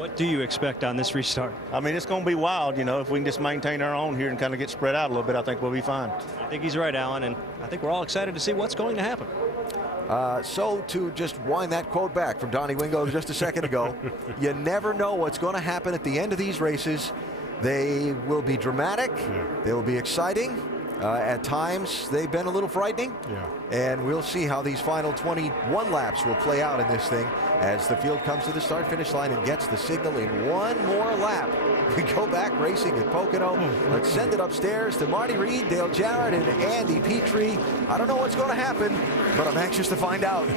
What do you expect on this restart? I mean, it's going to be wild, you know. If we can just maintain our own here and kind of get spread out a little bit, I think we'll be fine. I think he's right, Alan, and I think we're all excited to see what's going to happen. So to just wind that quote back from Donnie Wingo just a second ago, you never know what's going to happen at the end of these races. They will be dramatic. They will be exciting. At times, they've been a little frightening. And we'll see how these final 21 laps will play out in this thing as the field comes to the start-finish line and gets the signal in one more lap. We go back racing at Pocono. Let's send it upstairs to Marty Reed, Dale Jarrett, and Andy Petrie. I don't know what's going to happen, but I'm anxious to find out.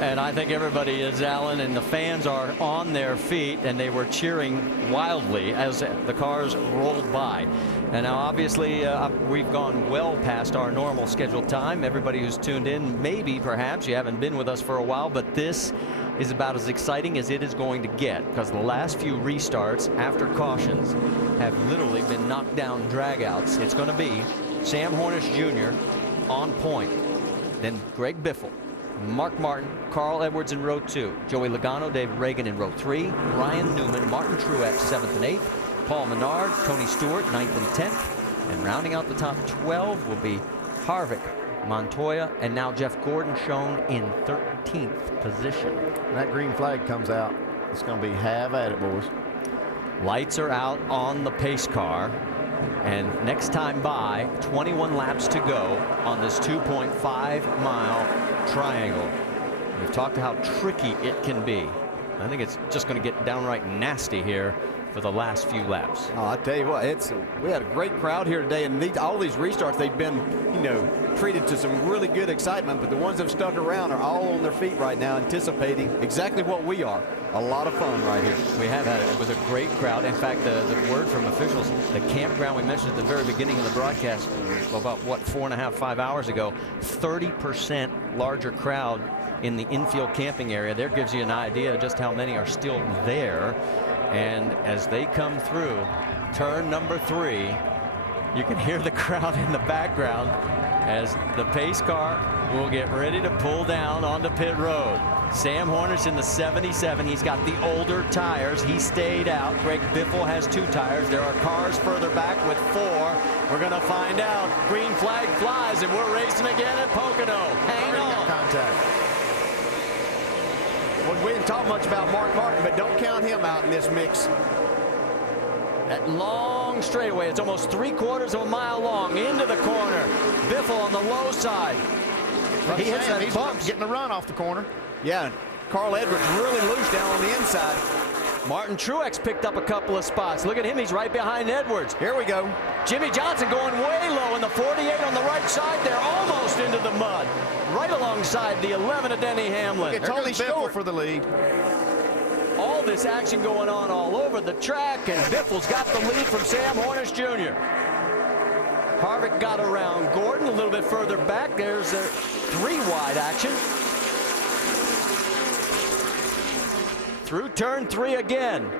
And I think everybody is, Alan, and the fans are on their feet, and they were cheering wildly as the cars rolled by. And now, obviously, we've gone well past our normal scheduled time. Everybody who's tuned in, maybe, perhaps, you haven't been with us for a while, but this is about as exciting as it is going to get, because the last few restarts after cautions have literally been knocked down dragouts. It's going to be Sam Hornish Jr. on point, then Greg Biffle, Mark Martin, Carl Edwards in row 2, Joey Logano, David Reagan in row 3, Ryan Newman, Martin Truex 7th and 8th, Paul Menard, Tony Stewart 9th and 10th, and rounding out the top 12 will be Harvick, Montoya, and now Jeff Gordon shown in 13th position. When that green flag comes out, it's going to be have at it, boys. Lights are out on the pace car, and next time by, 21 laps to go on this 2.5-mile triangle. We've talked about how tricky it can be. I think it's just going to get downright nasty here for the last few laps. Oh, I tell you what, we had a great crowd here today, and all these restarts, they've been, you know, treated to some really good excitement, but the ones that have stuck around are all on their feet right now, anticipating exactly what we are. A lot of fun right here. We have had it. It was a great crowd. In fact, the word from officials, the campground we mentioned at the very beginning of the broadcast, about what, 4.5, 5 hours ago, 30% larger crowd in the infield camping area. There gives you an idea of just how many are still there. And as they come through turn number 3, you can hear the crowd in the background as the pace car will get ready to pull down onto pit road. Sam Hornish in the 77. He's got the older tires. He stayed out. Greg Biffle has 2 tires. There are cars further back with 4. We're going to find out. Green flag flies, and we're racing again at Pocono. Hang on. Contact. Well, we didn't talk much about Mark Martin, but don't count him out in this mix. That long straightaway, it's almost 3/4 of a mile long, into the corner. Biffle on the low side. He hits that bump. Getting a run off the corner. Yeah, Carl Edwards really loose down on the inside. Martin Truex picked up a couple of spots. Look at him, he's right behind Edwards. Here we go. Jimmy Johnson going way low in the 48 on the right side there, almost into the mud. Right alongside the 11 of Denny Hamlin. It's Tony Biffle for the lead. All this action going on all over the track, and Biffle's got the lead from Sam Hornish Jr. Harvick got around Gordon a little bit further back. There's a 3-wide action. Through turn 3 again.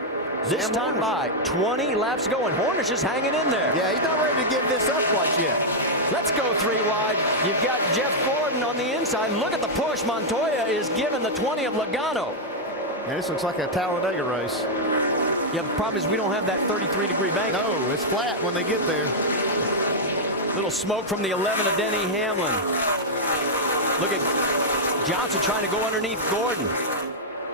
This time by 20 laps to go, and Hornish is hanging in there. Yeah, he's not ready to give this up quite yet. Let's go 3 wide. You've got Jeff Gordon on the inside. Look at the push. Montoya is giving the 20 of Logano. And this looks like a Talladega race. Yeah, the problem is we don't have that 33-degree bank. No, it's flat when they get there. Little smoke from the 11 of Denny Hamlin. Look at Johnson trying to go underneath Gordon.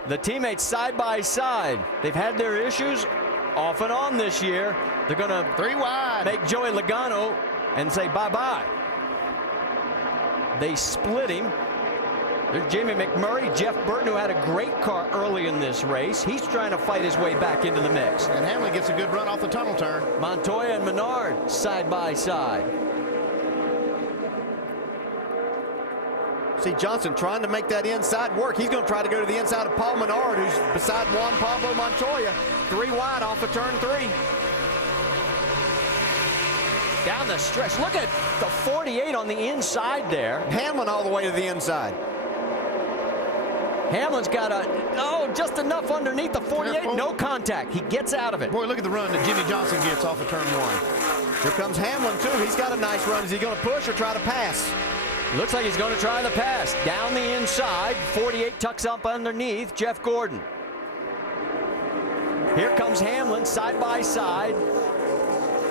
The teammates side by side. They've had their issues off and on this year. They're going to 3 wide. Make Joey Logano and say bye-bye. They split him. There's Jamie McMurray, Jeff Burton, who had a great car early in this race. He's trying to fight his way back into the mix. And Hamlin gets a good run off the tunnel turn. Montoya and Menard side by side. See Johnson trying to make that inside work. He's going to try to go to the inside of Paul Menard, who's beside Juan Pablo Montoya. 3 wide off of turn 3. Down the stretch. Look at the 48 on the inside there. Hamlin all the way to the inside. Hamlin's got just enough underneath the 48. Careful. No contact. He gets out of it. Boy, look at the run that Jimmy Johnson gets off of turn 1. Here comes Hamlin, too. He's got a nice run. Is he going to push or try to pass? Looks like he's going to try the pass. Down the inside. 48 tucks up underneath Jeff Gordon. Here comes Hamlin side by side,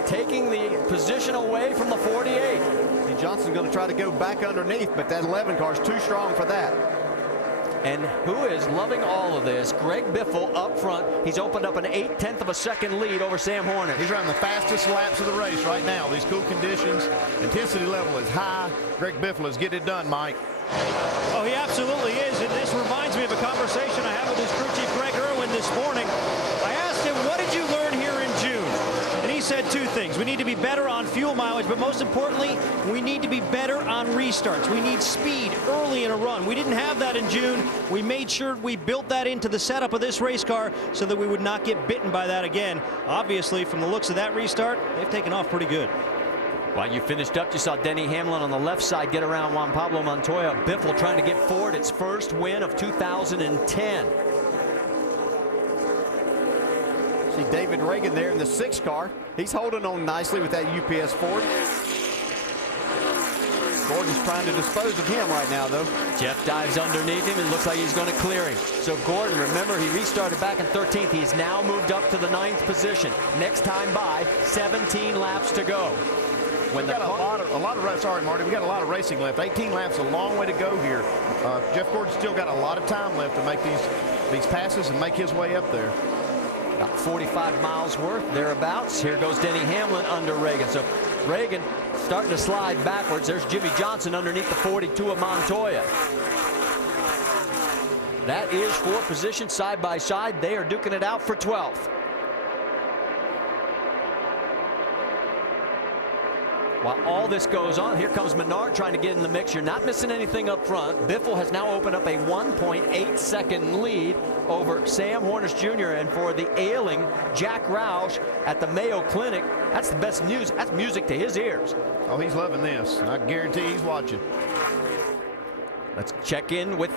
taking the position away from the 48. Johnson's going to try to go back underneath, but that 11 car is too strong for that. And who is loving all of this? Greg Biffle up front. He's opened up an 0.8 of a second lead over Sam Horner. He's running the fastest laps of the race right now. These cool conditions, intensity level is high. Greg Biffle is getting it done, Mike. Oh, he absolutely is. And this reminds me of a conversation I had with his crew chief, Greg Irwin, this morning. I asked him, what did you learn here in June? And he said two things. We need to be better on fuel mileage, but most importantly, we need to be better on restarts. We need speed early in a run. We didn't have that in June. We made sure we built that into the setup of this race car so that we would not get bitten by that again. Obviously, from the looks of that restart, they've taken off pretty good. While you finished up, you saw Denny Hamlin on the left side get around Juan Pablo Montoya. Biffle trying to get Ford its first win of 2010. See David Reagan there in the 6 car. He's holding on nicely with that UPS Ford. Gordon's trying to dispose of him right now, though. Jeff dives underneath him and looks like he's going to clear him. So Gordon, remember, he restarted back in 13th. He's now moved up to the 9th position. Next time by, 17 laps to go. We've got a lot of race. Sorry, Marty. We got a lot of racing left. 18 laps, a long way to go here. Jeff Gordon's still got a lot of time left to make these passes and make his way up there. About 45 miles worth, thereabouts. Here goes Denny Hamlin under Reagan. So Reagan starting to slide backwards. There's Jimmy Johnson underneath the 42 of Montoya. That is 4 positions side by side. They are duking it out for 12th. While all this goes on, here comes Menard trying to get in the mix. You're not missing anything up front. Biffle has now opened up a 1.8 second lead over Sam Hornish Jr. And for the ailing Jack Roush at the Mayo Clinic, that's the best news. That's music to his ears. Oh, he's loving this. I guarantee he's watching. Let's check in with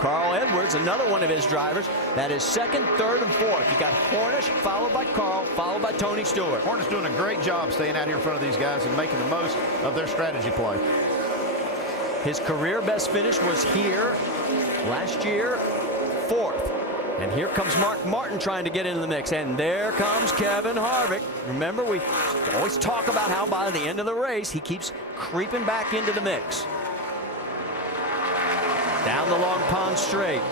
Carl Edwards, another one of his drivers. That is 2nd, 3rd, and 4th. You got Hornish, followed by Carl, followed by Tony Stewart. Hornish doing a great job staying out here in front of these guys and making the most of their strategy play. His career best finish was here last year, 4th. And here comes Mark Martin trying to get into the mix. And there comes Kevin Harvick. Remember, we always talk about how by the end of the race, he keeps creeping back into the mix. Down the Long Pond Straight.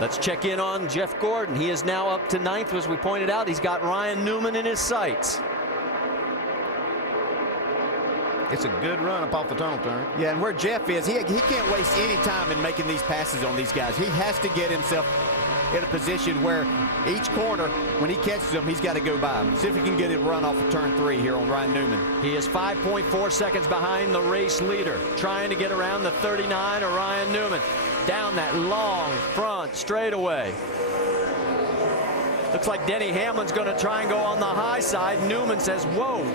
Let's check in on Jeff Gordon. He is now up to 9th, as we pointed out. He's got Ryan Newman in his sights. It's a good run up off the tunnel turn. Yeah, and where Jeff is, he can't waste any time in making these passes on these guys. He has to get himself in a position where each corner, when he catches them, he's got to go by him. See if he can get it run off of turn 3 here on Ryan Newman. He is 5.4 seconds behind the race leader, trying to get around the 39 of Ryan Newman. Down that long front straightaway. Looks like Denny Hamlin's going to try and go on the high side. Newman says, whoa,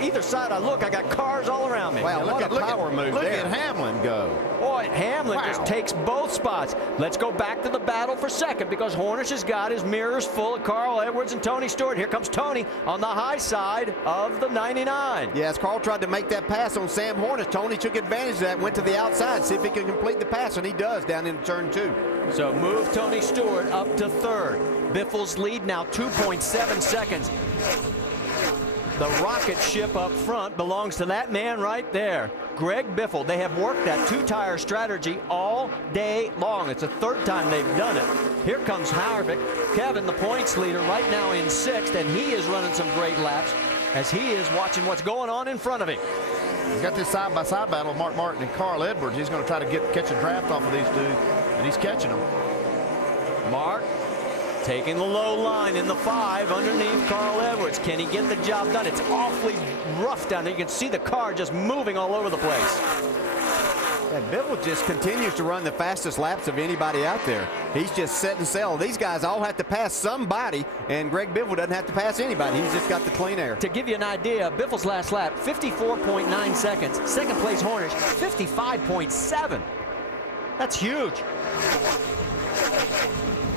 either side I look, I got cars all around me. Wow, what a power move there. Look at Hamlin go. Boy, Hamlin just takes both spots. Let's go back to the battle for 2nd because Hornish has got his mirrors full of Carl Edwards and Tony Stewart. Here comes Tony on the high side of the 99. Yeah, as Carl tried to make that pass on Sam Hornish, Tony took advantage of that, went to the outside, see if he can complete the pass, and he does down in turn 2. So move Tony Stewart up to 3rd. Biffle's lead now 2.7 seconds. The rocket ship up front belongs to that man right there, Greg Biffle. They have worked that 2-tire strategy all day long. It's the 3rd time they've done it. Here comes Harvick. Kevin, the points leader, right now in 6th, and he is running some great laps as he is watching what's going on in front of him. He's got this side-by-side battle of Mark Martin and Carl Edwards. He's going to try to catch a draft off of these two, and he's catching them. Mark taking the low line in the 5 underneath Carl Edwards. Can he get the job done? It's awfully rough down there. You can see the car just moving all over the place. And Biffle just continues to run the fastest laps of anybody out there. He's just setting sail. These guys all have to pass somebody, and Greg Biffle doesn't have to pass anybody. He's just got the clean air. To give you an idea, Biffle's last lap, 54.9 seconds. 2nd place Hornish, 55.7. That's huge.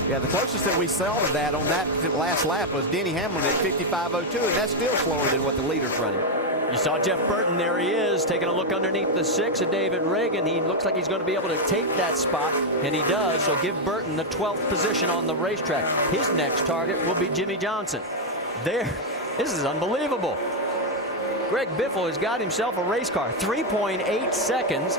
Yeah, the closest that we saw to that on that last lap was Denny Hamlin at 55.02, and that's still slower than what the leader's running. You saw Jeff Burton. There he is, taking a look underneath the 6 of David Reagan. He looks like he's going to be able to take that spot, and he does. So give Burton the 12th position on the racetrack. His next target will be Jimmy Johnson. There. This is unbelievable. Greg Biffle has got himself a race car. 3.8 seconds